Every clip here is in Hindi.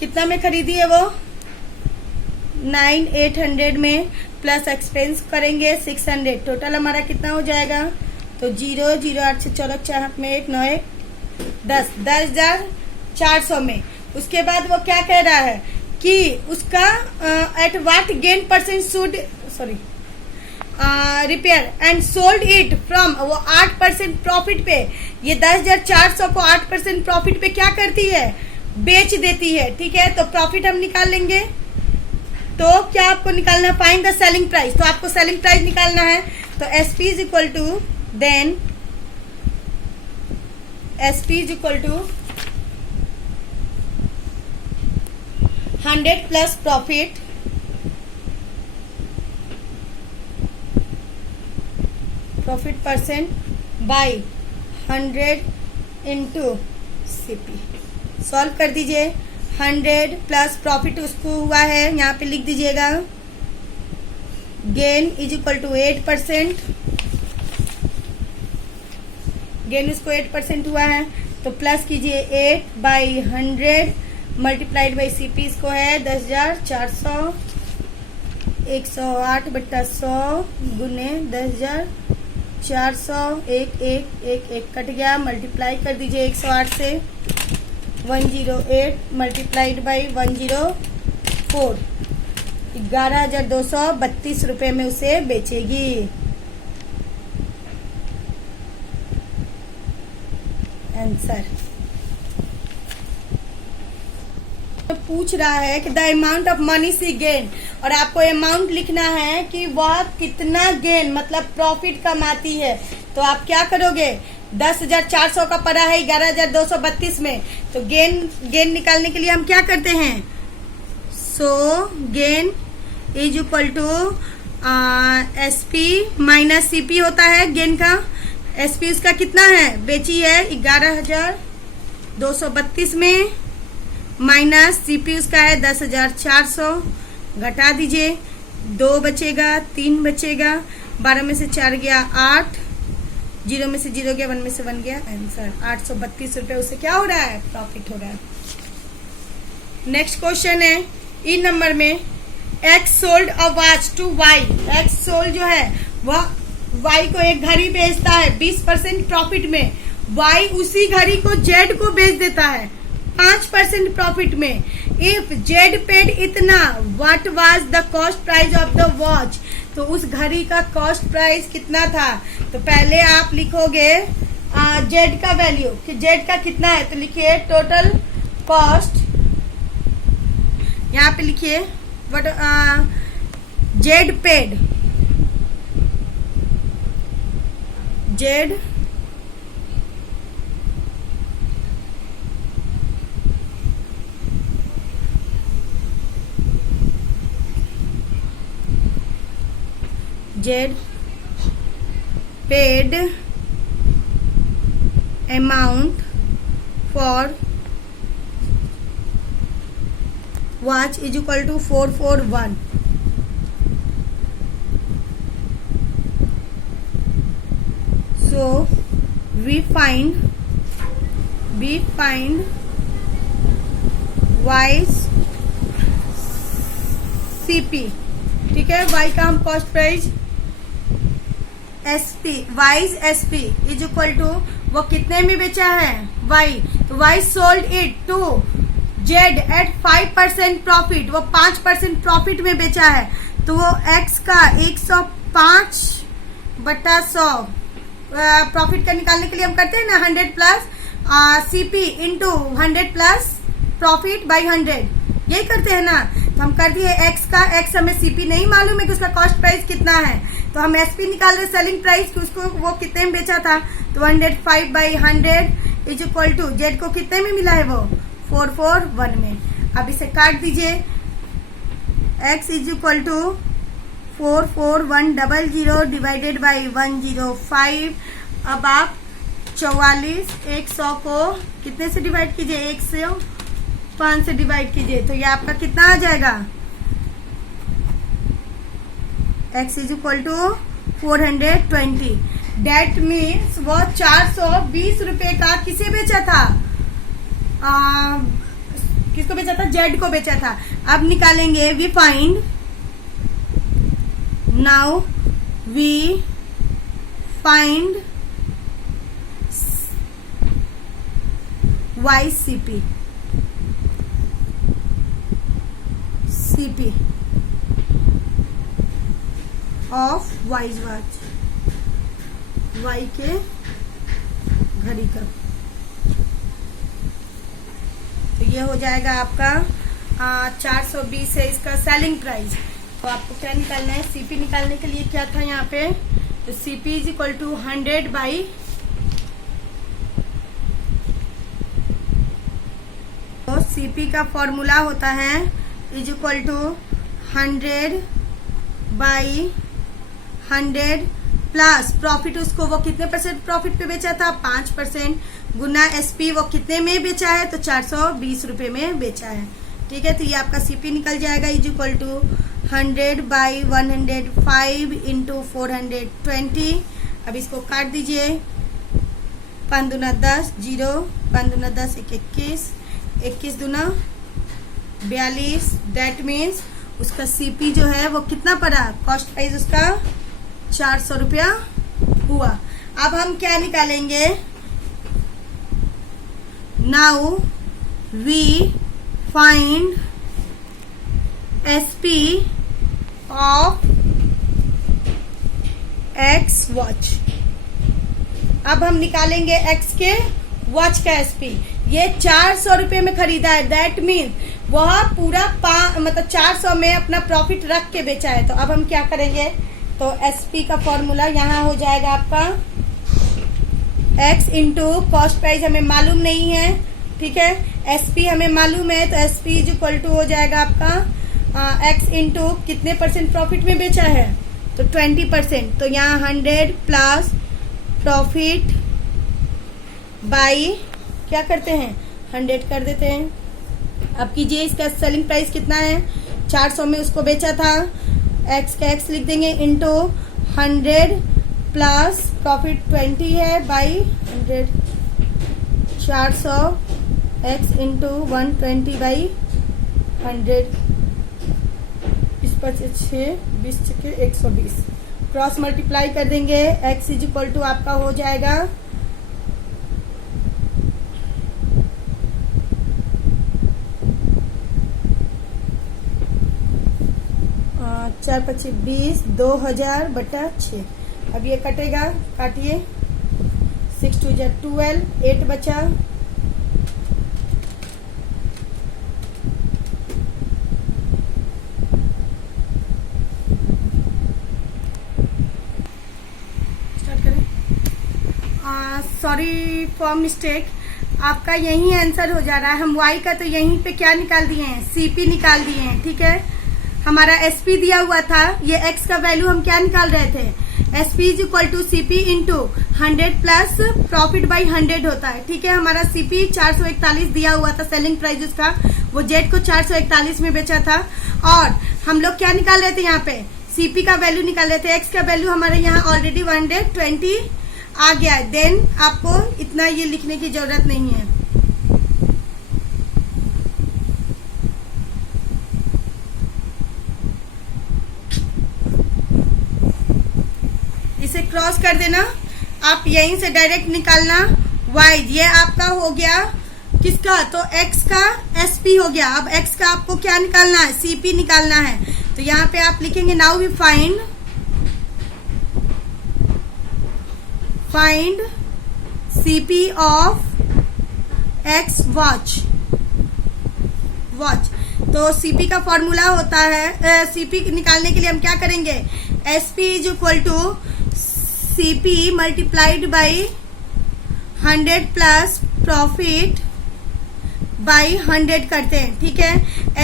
कितना में खरीदी है वो? 9,800 में, प्लस एक्सपेंस करेंगे 600, टोटल हमारा कितना हो जाएगा? तो 0 0 8 से 4 4 में 1 9 1 10 10,400 में। उसके बाद वो क्या कह रहा है कि उसका at what gain percent should repair and sold it from, वो 8% प्रॉफिट पे, ये 10,400 को 8% प्रॉफिट पे क्या करती है? बेच देती है। ठीक है, तो प्रॉफिट हम निकाल लेंगे। तो क्या आपको निकालना? Find the selling price. तो आपको सेलिंग प्राइस निकालना है, तो SP is equal to, then SP is equal to 100 plus profit percent by 100 into CP. Solve कर दीजिए। 100 प्लस प्रॉफिट उसको हुआ है, यहाँ पे लिख दीजिएगा, gain is equal to 8%, gain उसको 8% हुआ है, तो प्लस कीजिए 8/100 मल्टीप्लाइड बाई सीपी इसको है 10,400, 108/100 गुने 10,400, 1 कट गया, मल्टीप्लाई कर दीजिए 108 से, 108 मल्टीप्लाइड बाई 104, 11,232 रुपये में उसे बेचेगी। आंसर तो पूछ रहा है कि the amount of money C gain, और आपको अमाउंट लिखना है कि वह कितना गेन मतलब प्रॉफिट कमाती है। तो आप क्या करोगे? 10,400 का पड़ा है 11,232 में, तो गेन निकालने के लिए हम क्या करते हैं? So gain is equal to SP minus CP होता है गेन का। एसपी उसका कितना है? बेची है 11,232 में, माइनस सीपी उसका है 10,400, घटा दीजिए, 2 बचेगा, 3 बचेगा, 12 में से 4 गया 8, 0 में से 0 गया, 1 में से 1 गया। आंसर 832 रुपये उसे क्या हो रहा है? प्रॉफिट हो रहा है। नेक्स्ट क्वेश्चन है ई नंबर में, X sold a watch to Y. X sold जो है वह वाई को एक घड़ी बेचता है 20% प्रॉफिट में, वाई उसी घड़ी को जेड को बेच देता है 5% प्रॉफिट में। इफ जेड पेड इतना, what was the cost price of the watch. तो उस घड़ी का कॉस्ट प्राइस कितना था? तो पहले आप लिखोगे जेड का वैल्यू कि जेड का कितना है, तो लिखिए टोटल कॉस्ट, यहाँ पे लिखिए what Z paid, Z Z paid amount for watch is equal to 441। So we find Y's CP. ठीक है, वाई का हम cost price SP, Y's SP is equal to वो कितने में बेचा है? वाई, तो Y sold it to Z at 5% profit, वो 5% प्रॉफिट में बेचा है, तो वो एक्स का 105/100 प्रॉफिट का निकालने के लिए हम करते हैं ना 100 plus CP into 100 plus profit by 100, यही करते हैं ना। तो हम कर दिए एक्स का, एक्स हमें सीपी नहीं मालूम है कि उसका कॉस्ट प्राइस कितना है, तो हम एसपी निकाल रहे सेलिंग प्राइस कि उसको वो कितने में बेचा था, तो 105/100 इज इक्वल टू जेड को कितने में मिला है? वो 441 में। अब इसे काट दीजिए, X is equal to 44100 divided by 105। अब आप 44 100 को कितने से डिवाइड कीजिए? 105 से डिवाइड कीजिए, तो ये आपका कितना आ जाएगा? x is equal to 420। That means वो 420 रुपए का किसे बेचा था? किसको बेचा था, जेड को बेचा था। अब निकालेंगे, we find, now we find Y CP, CP of Y's watch, Y के घड़ी का। तो ये हो जाएगा आपका 420 है इसका सेलिंग प्राइस। तो आपको क्या निकालना है, सीपी निकालने के लिए क्या था यहाँ पे, तो CP is equal to 100 by, तो सीपी का फॉर्मूला होता है is equal to 100 by 100 plus profit, उसको वो कितने परसेंट प्रॉफिट पे बेचा था, 5%, गुना एसपी वो कितने में बेचा है, तो 420 रुपए में बेचा है। ठीक है, तो ये आपका सीपी निकल जाएगा is equal to 100 by 105 into 420। अब इसको काट दीजिए, 5 दूना 10, 0, 5 दूना 10, 21, 21 दूना 42। दैट मीन्स उसका सीपी जो है वो कितना पड़ा, कॉस्ट प्राइस उसका 400 रुपया हुआ। अब हम क्या निकालेंगे, now we find SP of X watch. अब हम निकालेंगे एक्स के वॉच का एसपी। ये 400 रुपए में खरीदा है, दैट मीन वह पूरा मतलब 400 में अपना प्रॉफिट रख के बेचा है। तो अब हम क्या करेंगे, तो एसपी का फॉर्मूला यहाँ हो जाएगा आपका x इंटू कॉस्ट प्राइस हमें मालूम नहीं है, ठीक है, एसपी हमें मालूम है, तो एसपी इज इक्वल टू हो जाएगा आपका x इंटू कितने परसेंट प्रॉफिट में बेचा है, तो 20%। तो यहाँ 100 प्लस प्रॉफिट बाई क्या करते हैं, 100 कर देते हैं। अब कीजिए, इसका सेलिंग प्राइस कितना है, 400 में उसको बेचा था, एक्स का एक्स लिख देंगे इंटू 100 प्लस प्रॉफिट 20 है बाई 100, 400 एक्स इंटू 120 बाई 100, 6 20 के 120, क्रॉस मल्टीप्लाई कर देंगे, एक्स इज इक्वल टू आपका हो जाएगा 4 25 20, 2000 बटा 6। अब ये कटेगा, काटिए, 6 2 12, 8 बचा, स्टार्ट करें। सॉरी फॉर मिस्टेक, आपका यही आंसर हो जा रहा है। हम वाई का तो यहीं पे क्या निकाल दिए हैं, सीपी निकाल दिए हैं, ठीक है। हमारा एसपी दिया हुआ था, ये एक्स का वैल्यू हम क्या निकाल रहे थे, SP is equal to CP into 100 plus profit by 100 होता है, ठीक है। हमारा सीपी 441 दिया हुआ था, सेलिंग प्राइस उसका, वो जेड को 441 में बेचा था। और हम लोग क्या निकाल रहे थे, यहाँ पे सीपी का वैल्यू निकाल रहे थे, एक्स का वैल्यू हमारे यहाँ ऑलरेडी 120 आ गया है। देन आपको इतना ये लिखने की जरूरत नहीं है। इसे क्रॉस कर देना, आप यहीं से डायरेक्ट निकालना वाई। ये आपका हो गया किसका, तो एक्स का एसपी हो गया। अब एक्स का आपको क्या निकालना है, सीपी निकालना है। तो यहाँ पे आप लिखेंगे now we find CP of X watch. तो सीपी का फॉर्मूला होता है, सीपी निकालने के लिए हम क्या करेंगे, SP is equal to CP multiplied by 100 plus profit by 100 करते हैं, ठीक है।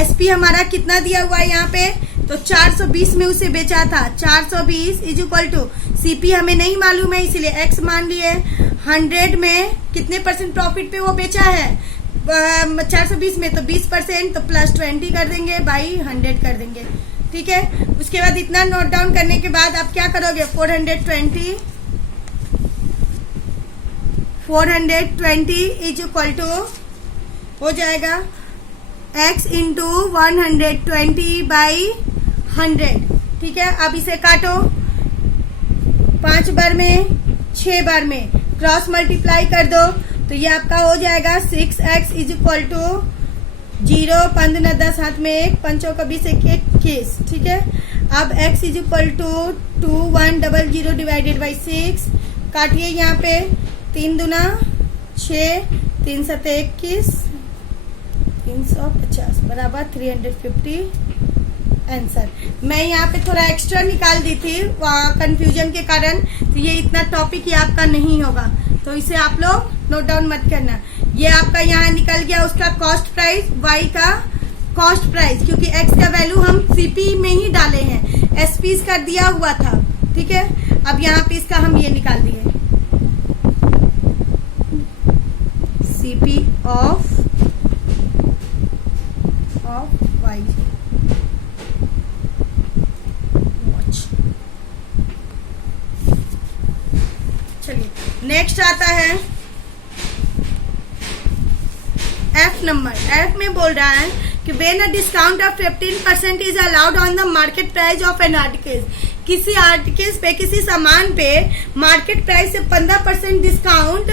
एसपी हमारा कितना दिया हुआ है यहाँ पे, तो 420 में उसे बेचा था, 420 इज इक्वल टू सीपी हमें नहीं मालूम है इसीलिए एक्स मान लिए, 100 में कितने परसेंट प्रॉफिट पे वो बेचा है 420 में, तो 20%, तो प्लस 20 कर देंगे बाई 100 कर देंगे, ठीक है। उसके बाद इतना नोट डाउन करने के बाद आप क्या करोगे, 420 इज इक्वल टू हो जाएगा x इंटू 120/100। ठीक है, अब इसे काटो 5 बार में, 6 बार में, क्रॉस मल्टीप्लाई कर दो तो ये आपका हो जाएगा 6x इज इक्वल टू 0, 5 दूना 10, हाथ में 1, 5 चौका 20, 21। ठीक है, अब x is equal to 2100 divided by 6, काटिए यहाँ पे 3 दूना 6, 3 सते 21, 350 बराबर 350 आंसर। मैं यहाँ पे थोड़ा एक्स्ट्रा निकाल दी थी कंफ्यूजन के कारण, तो ये इतना टॉपिक ये आपका नहीं होगा, तो इसे आप लोग नोट डाउन मत करना। ये आपका यहाँ निकल गया उसका कॉस्ट प्राइस, y का कॉस्ट प्राइस, क्योंकि x का वैल्यू हम CP में ही डाले हैं, SP इसका दिया हुआ था। ठीक है, अब यहाँ पे इसका हम ये निकाल दिए CP ऑफ y। चलिए नेक्स्ट आता है F नंबर। F में बोल रहा है कि when a discount of 15% is allowed on the market price of an article, किसी आर्टिकल पे, किसी सामान पे मार्केट प्राइस से 15% डिस्काउंट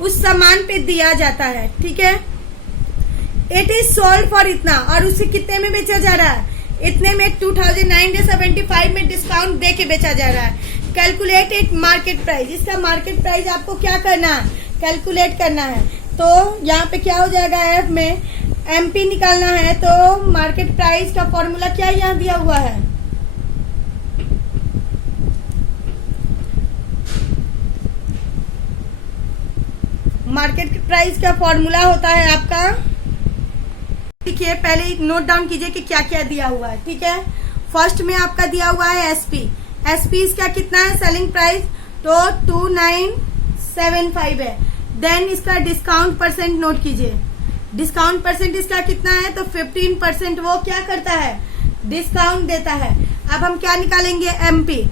उस सामान पे दिया जाता है। ठीक है, इट इज सोल्ड फॉर इतना, और उसे कितने में बेचा जा रहा है, इतने में 2975 में डिस्काउंट दे के बेचा जा रहा है। कैलकुलेट इट मार्केट प्राइस, इसका मार्केट प्राइस आपको क्या करना है, कैलकुलेट करना है। तो यहाँ पे क्या हो जाएगा, एफ में MP निकालना है, तो मार्केट प्राइस का फॉर्मूला क्या यहाँ दिया हुआ है, मार्केट प्राइस का फॉर्मूला होता है आपका, देखिए पहले एक नोट डाउन कीजिए कि क्या क्या दिया हुआ है। ठीक है, फर्स्ट में आपका दिया हुआ है SP इसका कितना है, सेलिंग प्राइस तो 2975 है। देन इसका डिस्काउंट परसेंट नोट कीजिए, डिस्काउंट परसेंट इसका कितना है, तो 15% वो क्या करता है, डिस्काउंट देता है। अब हम क्या निकालेंगे, MP,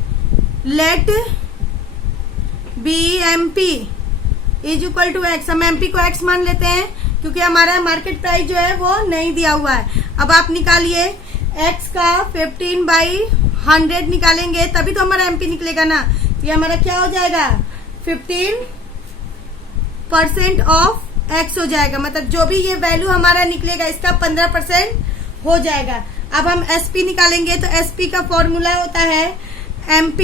let be MP is equal to x। हम MP को x मान लेते हैं क्योंकि हमारा मार्केट प्राइस जो है वो नहीं दिया हुआ है। अब आप निकालिए x का 15/100 निकालेंगे तभी तो हमारा MP निकलेगा ना, तो ये हमारा क्या हो जाएगा, 15% ऑफ x हो जाएगा, मतलब जो भी ये वैल्यू हमारा निकलेगा इसका 15% हो जाएगा। अब हम SP निकालेंगे तो SP का फॉर्मूला होता है MP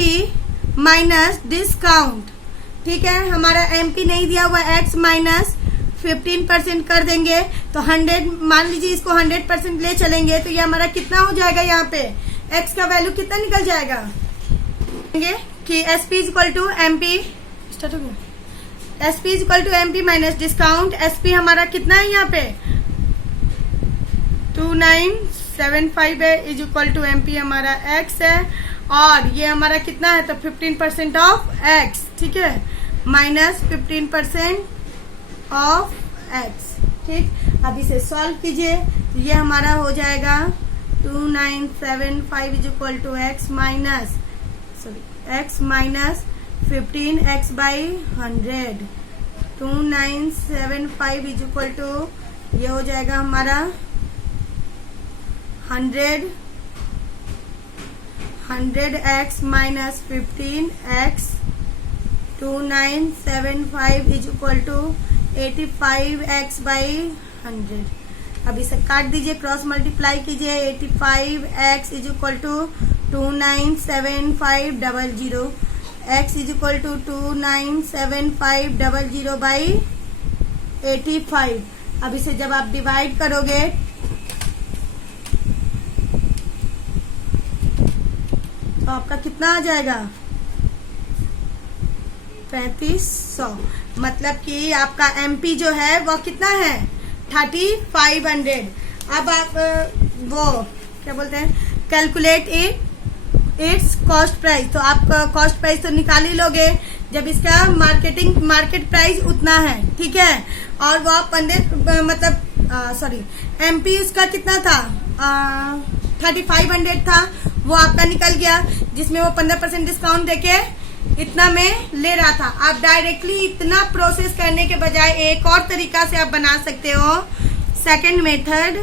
माइनस डिस्काउंट। ठीक है, हमारा MP नहीं दिया हुआ, x माइनस 15% कर देंगे तो 100, मान लीजिए इसको 100% ले चलेंगे तो ये हमारा कितना हो जाएगा, यहाँ पे x का वैल्यू कितना निकल जाएगा कि SP is equal to MP, start हो गया, SP is equal to MP minus discount. SP हमारा कितना है यहाँ पे 2975 है, इज इक्वल टू MP हमारा x है, और ये हमारा कितना है तो 15% ऑफ x। ठीक है, माइनस 15% ऑफ x। ठीक, अब इसे सॉल्व कीजिए तो ये हमारा हो जाएगा 2975 is equal to x minus 15x/100। 2975 is equal to ये हो जाएगा हमारा 100x minus 15x। 2975 is equal to 85x/100। अब इसे काट दीजिए, क्रॉस मल्टीप्लाई कीजिए, 85x is equal to 297500, x is equal to 297500/85। अब इसे जब आप डिवाइड करोगे तो आपका कितना आ जाएगा, 3500। मतलब कि आपका MP जो है वो कितना है 3500। अब आप वो क्या बोलते हैं, कैलकुलेट इट्स कॉस्ट प्राइस, तो आप कॉस्ट प्राइस तो निकाल ही लोगे जब इसका मार्केट प्राइस उतना है। ठीक है, और वो आप MP उसका कितना था 3500 था, वो आपका निकल गया, जिसमें वो 15% डिस्काउंट देके इतना में ले रहा था। आप डायरेक्टली इतना प्रोसेस करने के बजाय एक और तरीका से आप बना सकते हो। Second method,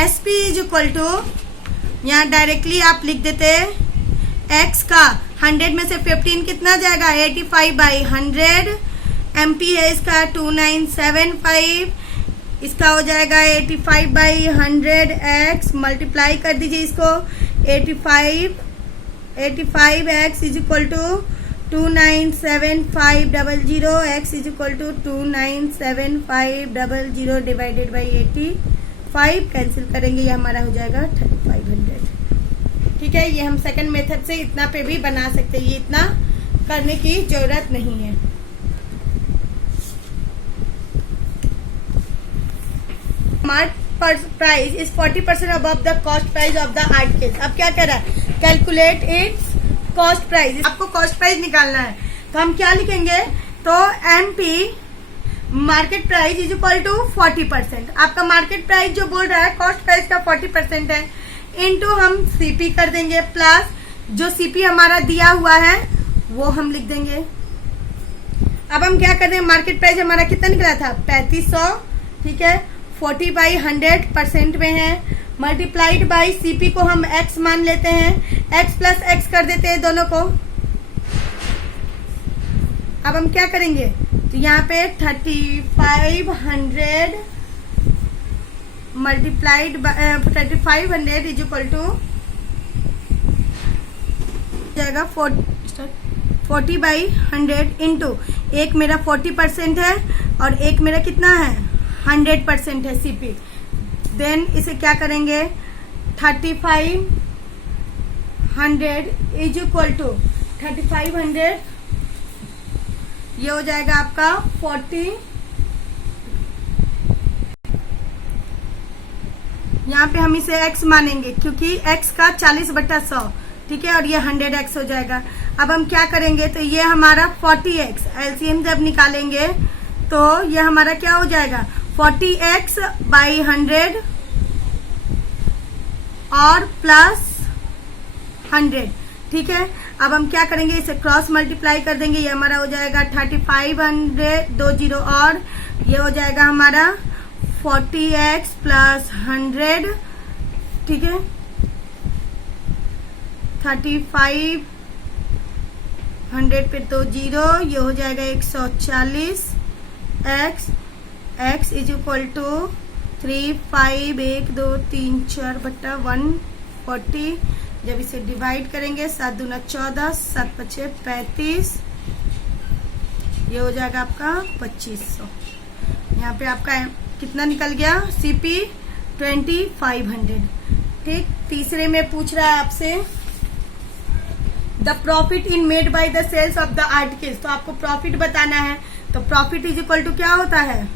SP is equal to, यहाँ डायरेक्टली आप लिख देते x का 100 में से 15 कितना जाएगा 85/100, MP है इसका 2975, इसका हो जाएगा 85/100x, मल्टीप्लाई कर दीजिए इसको 85x is equal to 297500, x is equal to 297500 divided by 85, cancel करेंगे, ये हमारा हो जाएगा 3500। ठीक है, ये हम सेकंड मेथड से इतना पे भी बना सकते हैं, ये इतना करने की जरूरत नहीं है। Price is 40% above the cost price of the art case. अब क्या कर रहा है, कैलकुलेट इट्स कॉस्ट प्राइस, आपको कॉस्ट प्राइस निकालना है, तो हम क्या लिखेंगे, तो MP market price is equal to 40%, आपका मार्केट प्राइस जो बोल रहा है कॉस्ट प्राइस का 40% है, इनटू हम CP कर देंगे, प्लस जो CP हमारा दिया हुआ है वो हम लिख देंगे। अब हम क्या कर रहे हैं, मार्केट प्राइस हमारा कितना निकला था 3500, ठीक है, 40/100% में है, मल्टीप्लाइड बाई CP को हम x मान लेते हैं, x प्लस x कर देते हैं दोनों को। अब हम क्या करेंगे, तो यहाँ पे 3500 मल्टीप्लाइड 3500 इज इक्वल टू जाएगा 40/100 इंटू, एक मेरा 40% है और एक मेरा कितना है 100% है CP। देन इसे क्या करेंगे, 3500 इज इक्वल टू 3500, ये हो जाएगा आपका 40, यहाँ पे हम इसे x मानेंगे क्योंकि x का 40/100, ठीक है, और ये 100x हो जाएगा। अब हम क्या करेंगे, तो ये हमारा 40x, LCM जब निकालेंगे तो ये हमारा क्या हो जाएगा 40x/100 और प्लस 100, ठीक है। अब हम क्या करेंगे, इसे क्रॉस मल्टीप्लाई कर देंगे, ये हमारा हो जाएगा 3500, 2 0 और ये हो जाएगा हमारा 40x प्लस 100, ठीक है, 3500 पे 2 0, ये हो जाएगा 140x, x is equal to 35123/140, जब इसे डिवाइड करेंगे 7 दूना 14, 7 पचे 35, ये हो जाएगा आपका 2500। यहाँ पे आपका कितना निकल गया, CP 2500, ठीक। तीसरे में पूछ रहा है आपसे the profit in made by the sales of the articles, तो आपको प्रॉफिट बताना है, तो प्रॉफिट इज इक्वल टू क्या होता है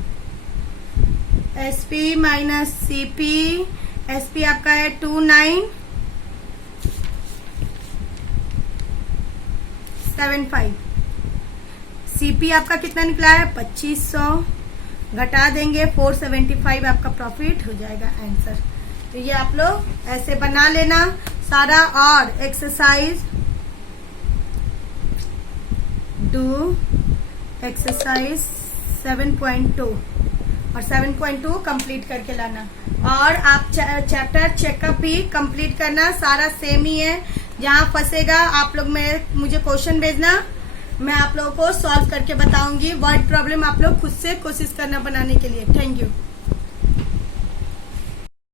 SP माइनस CP, SP आपका है 2975, CP आपका कितना निकला है 2500, घटा देंगे 475, आपका प्रॉफिट हो जाएगा आंसर। तो ये आप लोग ऐसे बना लेना सारा, और एक्सरसाइज डू एक्सरसाइज 7.2 और 7.2 कंप्लीट करके लाना, और आप चैप्टर चेकअप भी कंप्लीट करना, सारा सेम ही है, जहाँ फंसेगा आप लोग मुझे क्वेश्चन भेजना, मैं आप लोगों को सॉल्व करके बताऊंगी। वर्ड प्रॉब्लम आप लोग खुद से कोशिश करना बनाने के लिए। Thank you.